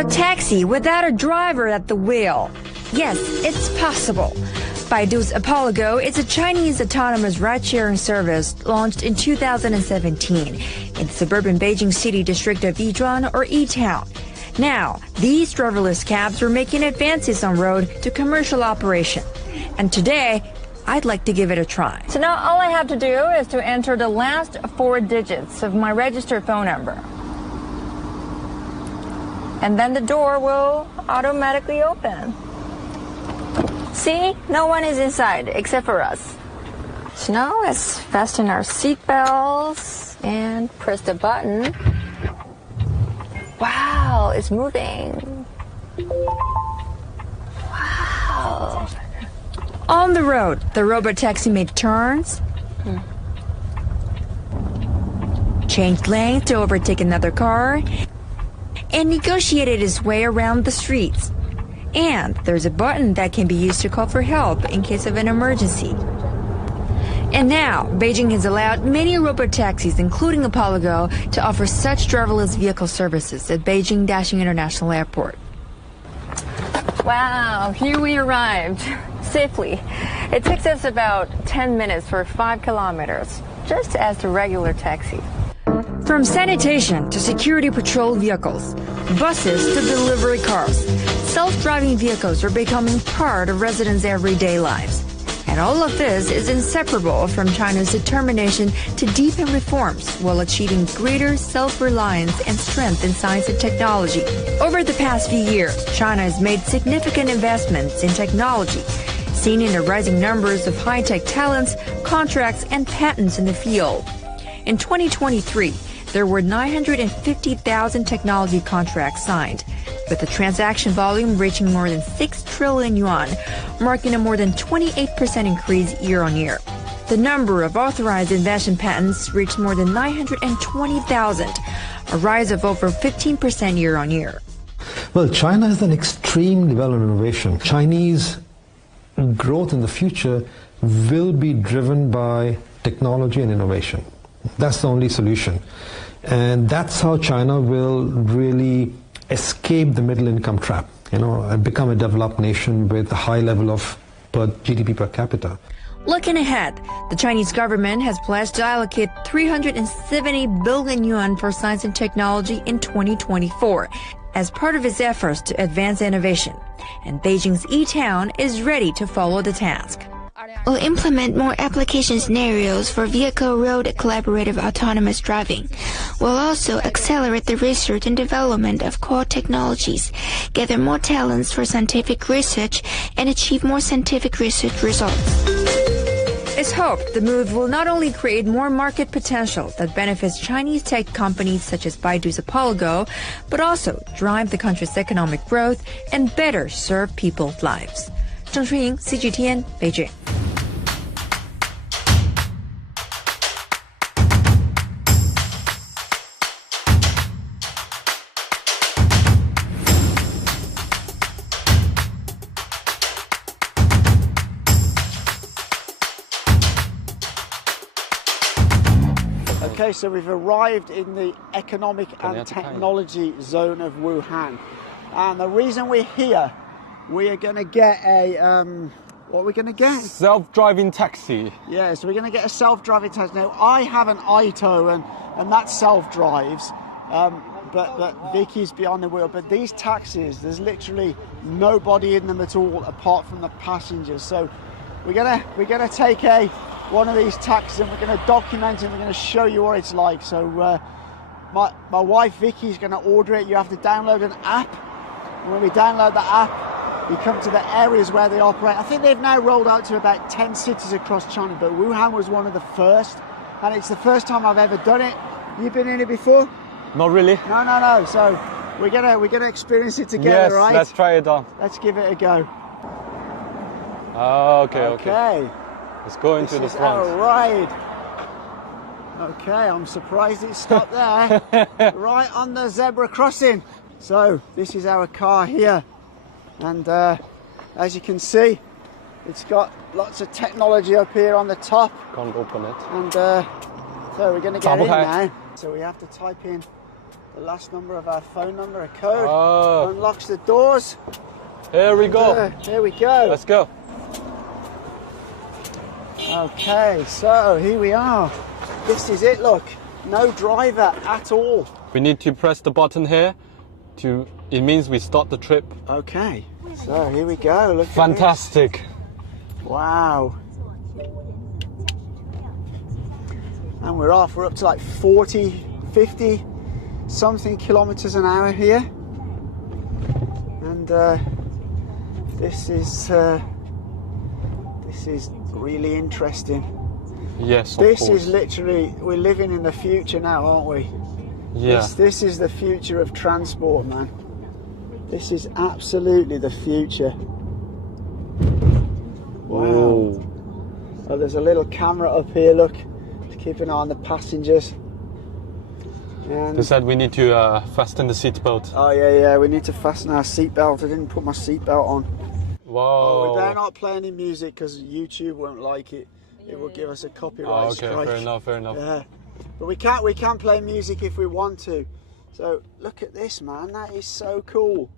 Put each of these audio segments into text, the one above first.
A taxi without a driver at the wheel. Yes, it's possible. Baidu's Apollo Go is a Chinese autonomous ride-sharing service launched in 2017 in the suburban Beijing city district of Yizhuan or E-Town. Now, these driverless cabs are making advances on road to commercial operation. And today, I'd like to give it a try. So now all I have to do is to enter the last 4 digits of my registered phone number. And then the door will automatically open. See, no one is inside except for us. So now let's fasten our seatbelts and press the button. Wow, it's moving. Wow. On the road, the robot taxi made turns, changed lanes to overtake another car, and negotiated its way around the streets. And there's a button that can be used to call for help in case of an emergency. And now, Beijing has allowed many robot taxis, including Apollo Go, to offer such driverless vehicle services at Beijing Daxing International Airport. Wow, here we arrived safely. It takes us about 10 minutes for 5 kilometers, just as the regular taxi. From sanitation to security patrol vehicles, buses to delivery cars, self-driving vehicles are becoming part of residents' everyday lives. And all of this is inseparable from China's determination to deepen reforms while achieving greater self-reliance and strength in science and technology. Over the past few years, China has made significant investments in technology, seen in the rising numbers of high-tech talents, contracts, and patents in the field. In 2023, there were 950,000 technology contracts signed, with the transaction volume reaching more than 6 trillion yuan, marking a more than 28% increase year-on-year. The number of authorized invention patents reached more than 920,000, a rise of over 15% year-on-year. Well, China has an extreme level of innovation. Chinese growth in the future will be driven by technology and innovation. That's the only solution. And that's how China will really escape the middle income trap, and become a developed nation with a high level of GDP per capita. Looking ahead, the Chinese government has pledged to allocate 370 billion yuan for science and technology in 2024 as part of its efforts to advance innovation. And Beijing's E-Town is ready to follow the task. Will implement more application scenarios for vehicle road collaborative autonomous driving. Will also accelerate the research and development of core technologies, gather more talents for scientific research, and achieve more scientific research results. It's hoped the move will not only create more market potential that benefits Chinese tech companies such as Baidu's Apollo Go, but also drive the country's economic growth and better serve people's lives. Zheng Chunying, CGTN, Beijing. Okay, so we've arrived in the economic and technology zone of Wuhan. And the reason we're here, we are going to get a, what are we going to get? Self-driving taxi. Yeah, so we're going to get a self-driving taxi. Now, I have an Ito and that self-drives, but Vicky's behind the wheel. But these taxis, there's literally nobody in them at all apart from the passengers. So we're gonna take one of these taxis and we're going to document it and we're going to show you what it's like. So my wife Vicky's going to order it. You have to download an app. And when we download the app, you come to the areas where they operate. I think they've now rolled out to about 10 cities across China, but Wuhan was one of the first, and it's the first time I've ever done it. You've been in it before? Not really. No. So we're gonna experience it together, yes, right? Let's try it on. Let's give it a go. Okay. Let's go into the front. Our ride. Okay, I'm surprised it stopped there, right on the zebra crossing. So this is our car here, and as you can see, it's got lots of technology up here on the top. Can't open it. And so we're going to get in now. So we have to type in the last number of our phone number, a code. Oh. Unlocks the doors. Here we go. Here we go. Let's go. Okay, so here we are. This is it, look. No driver at all. We need to press the button here. It means we start the trip. Okay, so here we go. Look. Fantastic. At this. Wow. And we're off. We're up to like 40, 50 something kilometers an hour here. And this is really interesting. Yes, of This course. is literally, we're living in the future now, aren't we? Yeah. This is the future of transport, man. This is absolutely the future. Wow. Whoa. Oh, there's a little camera up here, look, to keep an eye on the passengers. And They said we need to fasten the seatbelt. oh yeah, we need to fasten our seatbelt. I didn't put my seatbelt on. Wow. We better not play any music because YouTube won't like it. It will give us a copyright Oh, okay, strike. fair enough, fair enough. Yeah, but we can play music if we want to. So look at this, man. That is so cool.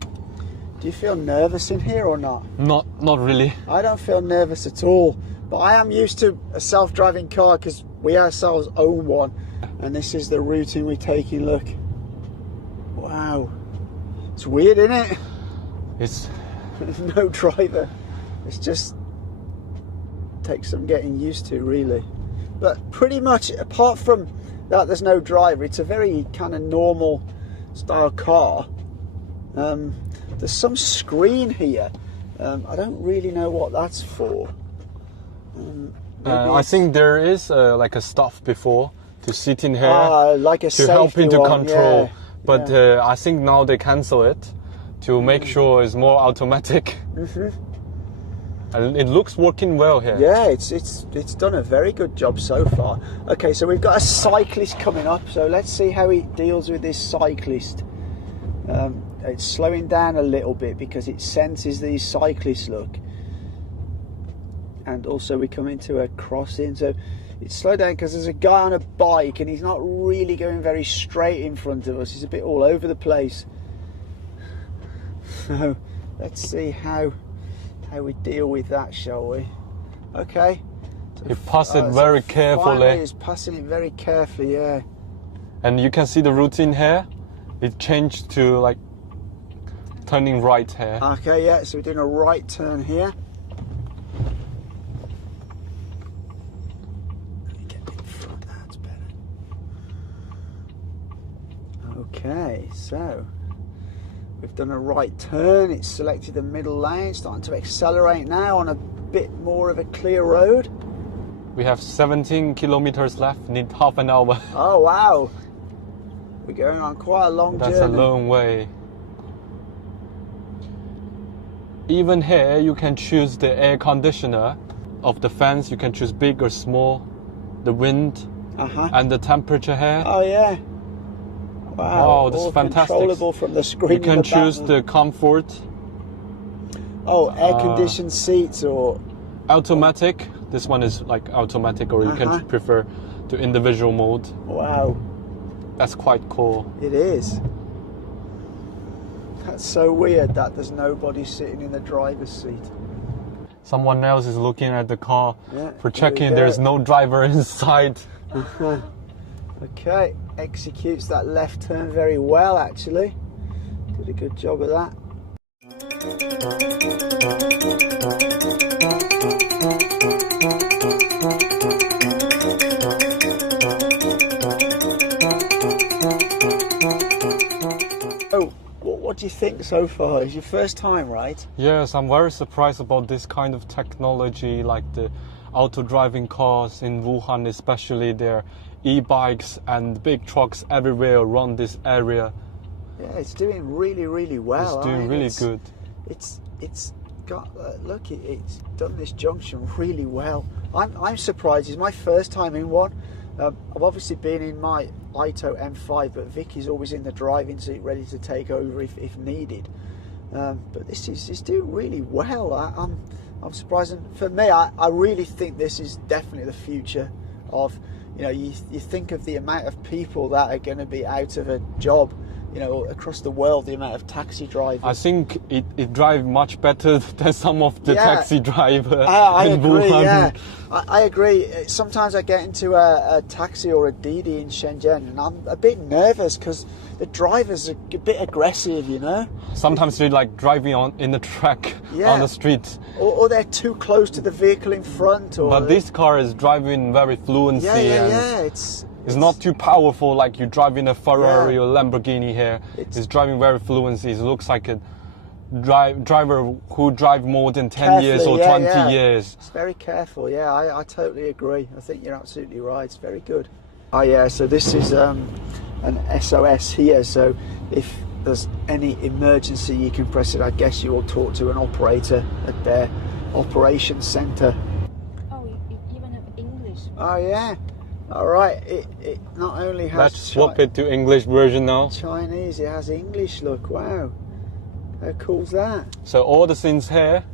Do you feel nervous in here or not? Not really. I don't feel nervous at all. But I am used to a self-driving car because we ourselves own one, and this is the routing we're taking. Look. Wow. It's weird, isn't it? It's There's no driver. It's just takes some getting used to, really. But pretty much, apart from that, there's no driver. It's a very kind of normal style car. There's some screen here. I don't really know what that's for. I think there is like a stuff before to sit in here like a to help safety into one, control. yeah, But yeah. I think now they cancel it to make sure it's more automatic. And it looks working well here. Yeah, it's done a very good job so far. Okay, so we've got a cyclist coming up, so let's see how he deals with this cyclist. It's slowing down a little bit because it senses these cyclists, look. And also we come into a crossing, so it's slowed down because there's a guy on a bike and he's not really going very straight in front of us. He's a bit all over the place. So let's see how we deal with that, shall we? Okay. He passed it so very finally carefully. he's passing it very carefully, yeah. And you can see the routine here. It changed to like turning right here. Okay, yeah, so we're doing a right turn here. Let me get in front, that's better. Okay, so we've done a right turn, it's selected the middle lane, starting to accelerate now on a bit more of a clear road. We have 17 kilometers left, need half an hour. Oh wow, we're going on quite a long That's journey. a long way. Even here you can choose the air conditioner of the fans. You can choose big or small, the wind and the temperature here. Oh yeah. Wow, Wow, this all is fantastic. controllable from the screen. You in can the choose back. the comfort, Oh, air-conditioned seats or... automatic. This one is like automatic, or you can prefer to individual mode. Wow, That's quite cool. it is. That's so weird that there's nobody sitting in the driver's seat. Someone else is looking at the car Yeah, for here we checking go. there's no driver inside. Okay, executes that left turn very well, actually. Did a good job of that. Oh, what do you think so far? It's your first time, right? Yes, I'm very surprised about this kind of technology, like the auto-driving cars in Wuhan, especially their e-bikes and big trucks everywhere around this area. Yeah, it's doing really, really well. It's doing really good. It's got look, it's done this junction really well. I'm surprised. It's my first time in one. I've obviously been in my Ito M5, but Vicky's always in the driving seat, ready to take over if needed. But this is doing really well. I'm surprised. And for me, I really think this is definitely the future of You know, you think of the amount of people that are going to be out of a job, you know, across the world, the amount of taxi drivers. I think it drives much better than some of the Yeah. taxi drivers I in agree, Wuhan. yeah. I agree. Sometimes I get into a taxi or a Didi in Shenzhen and I'm a bit nervous because the drivers are a bit aggressive, you know? Sometimes they like driving in the track Yeah. on the street. Or they're too close to the vehicle in front. Or But this car is driving very fluency and It's not too powerful like you drive in a Ferrari Yeah. or Lamborghini here. It's- It's driving very fluency. It looks like a driver who drive more than 10 years Carefully, or yeah, 20 yeah. years. It's very careful, yeah, I totally agree. I think you're absolutely right, it's very good. Oh yeah, so this is an SOS here, so if there's any emergency you can press it. I guess you will talk to an operator at their operations centre. Oh, you even have English. Oh yeah, all right, it not only has Let's swap it to English version now. Chinese, it has English, look, wow. How cool's that? So all the things here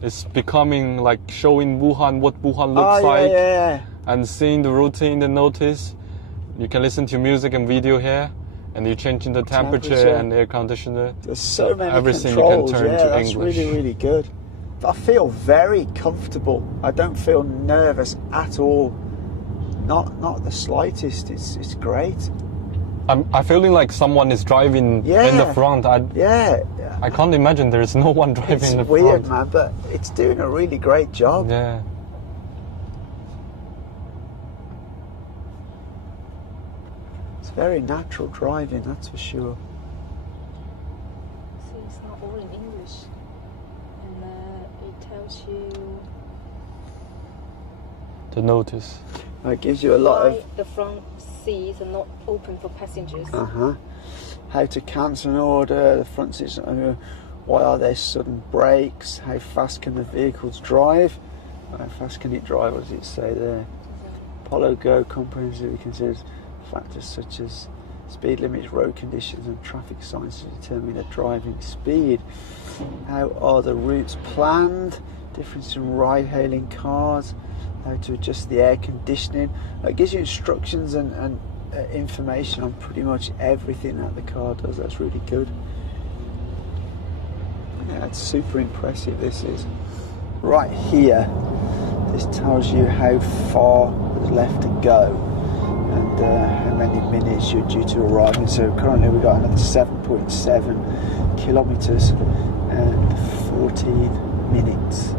is becoming like showing Wuhan what Wuhan looks Oh like yeah. and seeing the routine, the notice. You can listen to music and video here, and you're changing the temperature and air conditioner. There's so many Everything controls. you can turn yeah, to that's English. really, really good. I feel very comfortable. I don't feel nervous at all. Not the slightest. It's great. I'm feeling like someone is driving in the Yeah. front. Yeah, I can't imagine there is no one driving it's in the weird, front. man, but it's doing a really great job. Yeah. It's very natural driving, that's for sure. See, it's not all in English. And it tells you The notice. It gives you a lot why of the front seats are not open for passengers. how to cancel an order, the front seats, why are there sudden brakes, how fast can the vehicles drive, how fast can it drive, what does it say there? Apollo Go comprehensively considers factors such as speed limits, road conditions and traffic signs to determine the driving speed. How are the routes planned, difference in ride-hailing cars, how to adjust the air conditioning. It gives you instructions and information on pretty much everything that the car does. That's really good. Yeah, it's super impressive, this is. Right here, this tells you how far there's left to go and how many minutes you're due to arrive. And so currently we've got another 7.7 kilometers and 14 minutes.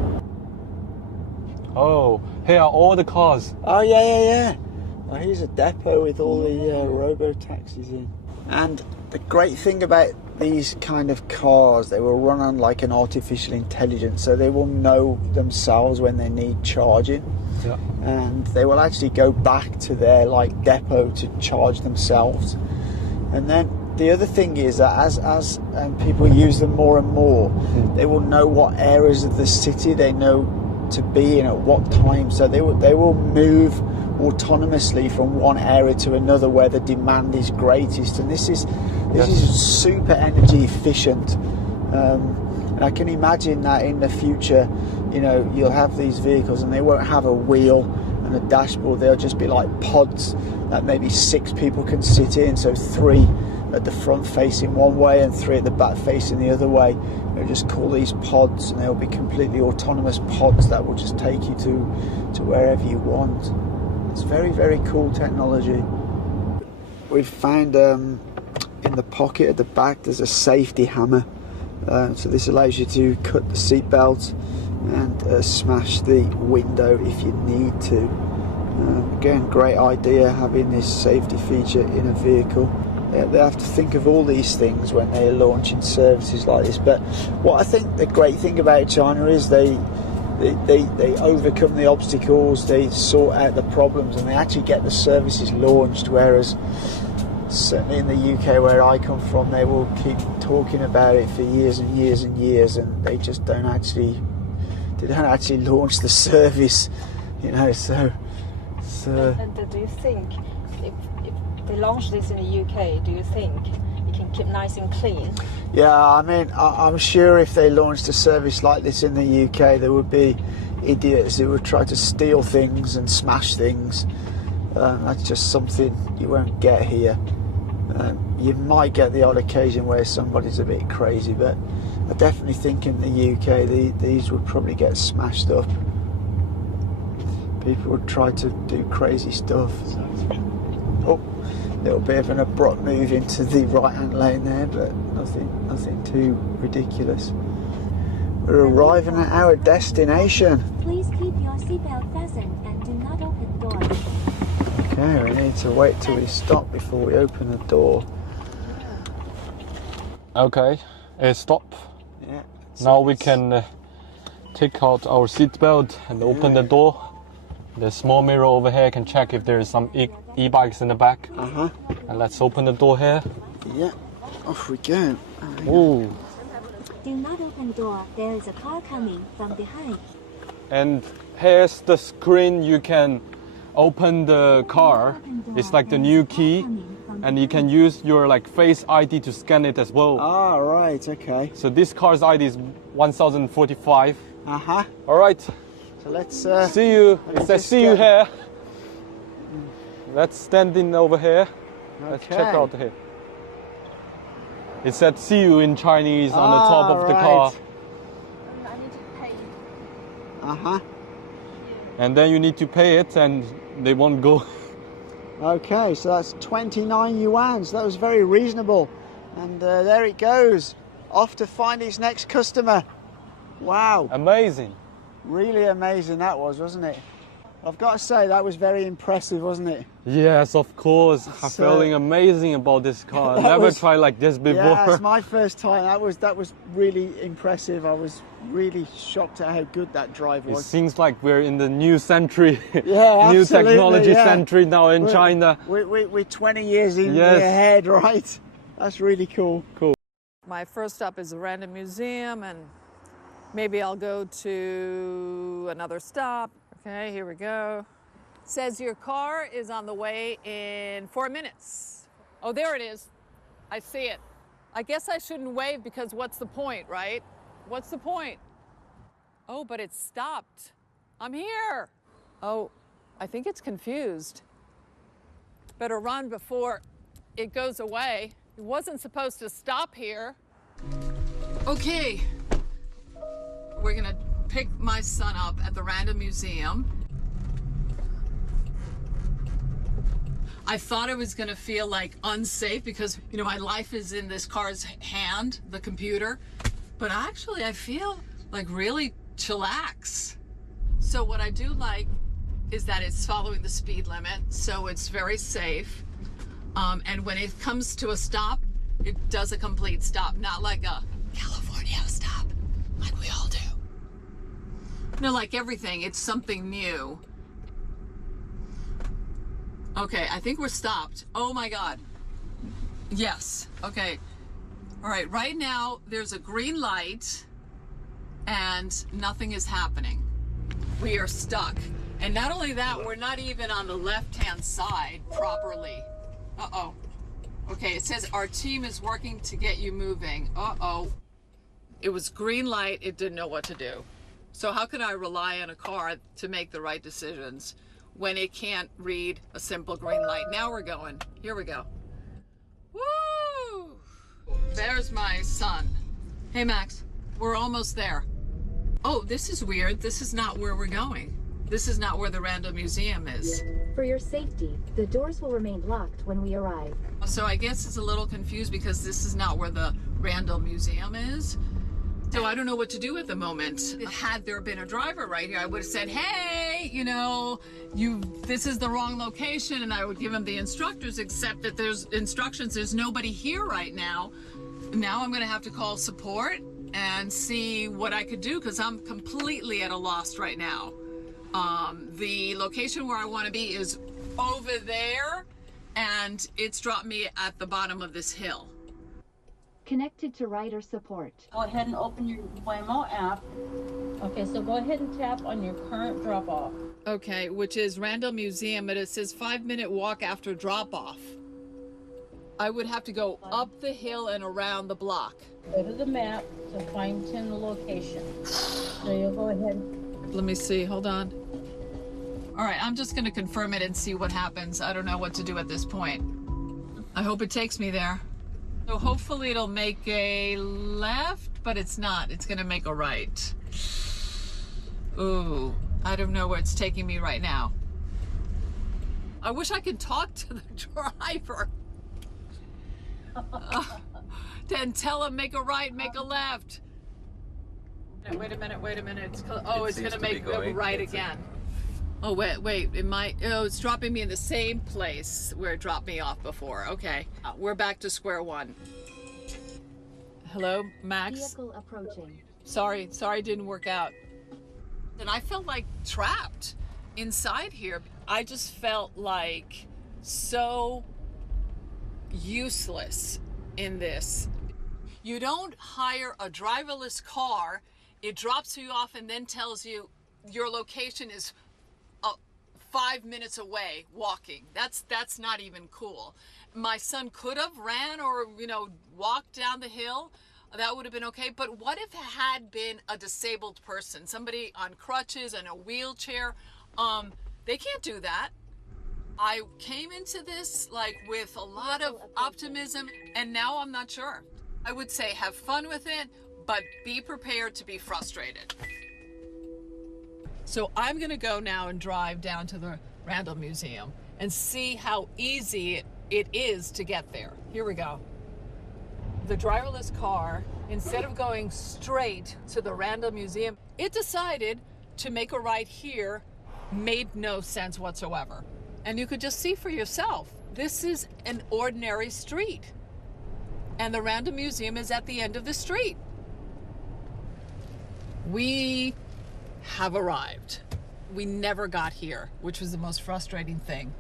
Oh, here are all the cars. Oh yeah. Well, here's a depot with all the robo-taxis in. And the great thing about these kind of cars, they will run on like an artificial intelligence, so they will know themselves when they need charging. Yeah. And they will actually go back to their like depot to charge themselves. And then the other thing is that as people use them more and more, they will know what areas of the city they know to be in at what time, so they will move autonomously from one area to another where the demand is greatest, and this is super energy efficient. And I can imagine that in the future, you know, you'll have these vehicles and they won't have a wheel and a dashboard, they'll just be like pods that maybe 6 people can sit in, so 3 at the front facing one way and 3 at the back facing the other way. They'll just call these pods, and they'll be completely autonomous pods that will just take you to wherever you want. It's very, very cool technology. We've found in the pocket at the back there's a safety hammer, so this allows you to cut the seat belt and smash the window if you need to. Again, great idea having this safety feature in a vehicle. They have to think of all these things when they're launching services like this. But what I think the great thing about China is they overcome the obstacles, they sort out the problems, and they actually get the services launched, whereas certainly in the UK where I come from, they will keep talking about it for years and years and years, and they just don't actually launch the service, you know. So And do you think if they launch this in the UK, do you think it can keep nice and clean? yeah, I mean, I'm sure if they launched a service like this in the UK, there would be idiots who would try to steal things and smash things. That's just something you won't get here. You might get the odd occasion where somebody's a bit crazy, but I definitely think in the UK these would probably get smashed up. People would try to do crazy stuff. Oh, a little bit of an abrupt move into the right-hand lane there, but nothing too ridiculous. We're arriving at our destination. Please keep your seatbelt fastened and do not open doors. Okay, we need to wait till we stop before we open the door. Okay, stop. Yeah. Now we can take out our seatbelt and open the door. The small mirror over here can check if there is some e-bikes in the back. And let's open the door here. Yeah, off we go. Ooh. Do not open door. There is a car coming from behind. And here's the screen. You can open the car. It's like the new key, and you can use your like Face ID to scan it as well. Ah, right, okay. So this car's ID is 1045. All right. So let's see you. It says see you here. Let's stand in over here. Let's check out here. It said see you in Chinese on the top of the car. I need to pay. And then you need to pay it and they won't go. Okay, so that's 29 yuan. So that was very reasonable. And there it goes. Off to find its next customer. Wow. Amazing. Really amazing that was, wasn't it? I've got to say, that was very impressive, wasn't it? Yes, of course. I'm feeling amazing about this car. I never tried like this before. Yeah, it's my first time. That was really impressive. I was really shocked at how good that drive was. It seems like we're in the new century. Yeah, new technology century now in China. We're 20 years in ahead, right? That's really cool. Cool. My first stop is a random museum, and maybe I'll go to another stop. Okay, here we go. Says your car is on the way in 4 minutes. Oh, there it is. I see it. I guess I shouldn't wave because what's the point, right? What's the point? Oh, but it's stopped. I'm here. Oh, I think it's confused. Better run before it goes away. It wasn't supposed to stop here. Okay. We're gonna pick my son up at the Random Museum. I thought it was gonna feel like unsafe because, you know, my life is in this car's hand, the computer, but actually I feel like really chillax. So what I do like is that it's following the speed limit, so it's very safe. And when it comes to a stop, it does a complete stop, not like a California stop, like we all do. No, like everything, it's something new. Okay, I think we're stopped. Oh my God. Yes, okay. All right, right now there's a green light and nothing is happening. We are stuck. And not only that, we're not even on the left-hand side properly. Uh-oh. Okay, it says our team is working to get you moving. Uh-oh. It was green light, it didn't know what to do. So how can I rely on a car to make the right decisions when it can't read a simple green light? Now we're going. Here we go. Woo! There's my son. Hey, Max, we're almost there. Oh, this is weird. This is not where we're going. This is not where the Random Museum is. For your safety, the doors will remain locked when we arrive. So I guess it's a little confused because this is not where the Random Museum is. So I don't know what to do at the moment. Had there been a driver right here, I would have said, hey, you know, this is the wrong location, and I would give him the instructors, except that there's instructions. There's nobody here right now. Now I'm gonna have to call support and see what I could do because I'm completely at a loss right now. The location where I want to be is over there, and it's dropped me at the bottom of this hill. Connected to rider support. Go ahead and open your Waymo app. Okay, so go ahead and tap on your current drop-off. Okay, which is Random Museum, but it says 5-minute walk after drop-off. I would have to go up the hill and around the block. Go to the map to fine-tune the location. So you'll go ahead. Let me see, hold on. All right, I'm just going to confirm it and see what happens. I don't know what to do at this point. I hope it takes me there. So hopefully it'll make a left, but it's not. It's going to make a right. Ooh, I don't know where it's taking me right now. I wish I could talk to the driver. Then tell him, make a right, make a left. Wait a minute. It's going to make a right again. Oh, wait, it's dropping me in the same place where it dropped me off before. Okay, we're back to square one. Hello, Max? Vehicle approaching. Sorry, it didn't work out. And I felt like trapped inside here. I just felt like so useless in this. You don't hire a driverless car, it drops you off and then tells you your location is 5 minutes away walking. That's not even cool. My son could have ran or, walked down the hill. That would have been okay. But what if it had been a disabled person, somebody on crutches and a wheelchair? They can't do that. I came into this with a lot of optimism, and now I'm not sure. I would say have fun with it, but be prepared to be frustrated. So I'm going to go now and drive down to the Randall Museum and see how easy it is to get there. Here we go. The driverless car, instead of going straight to the Randall Museum, it decided to make a right here. Made no sense whatsoever. And you could just see for yourself, this is an ordinary street. And the Randall Museum is at the end of the street. We have arrived. We never got here, which was the most frustrating thing.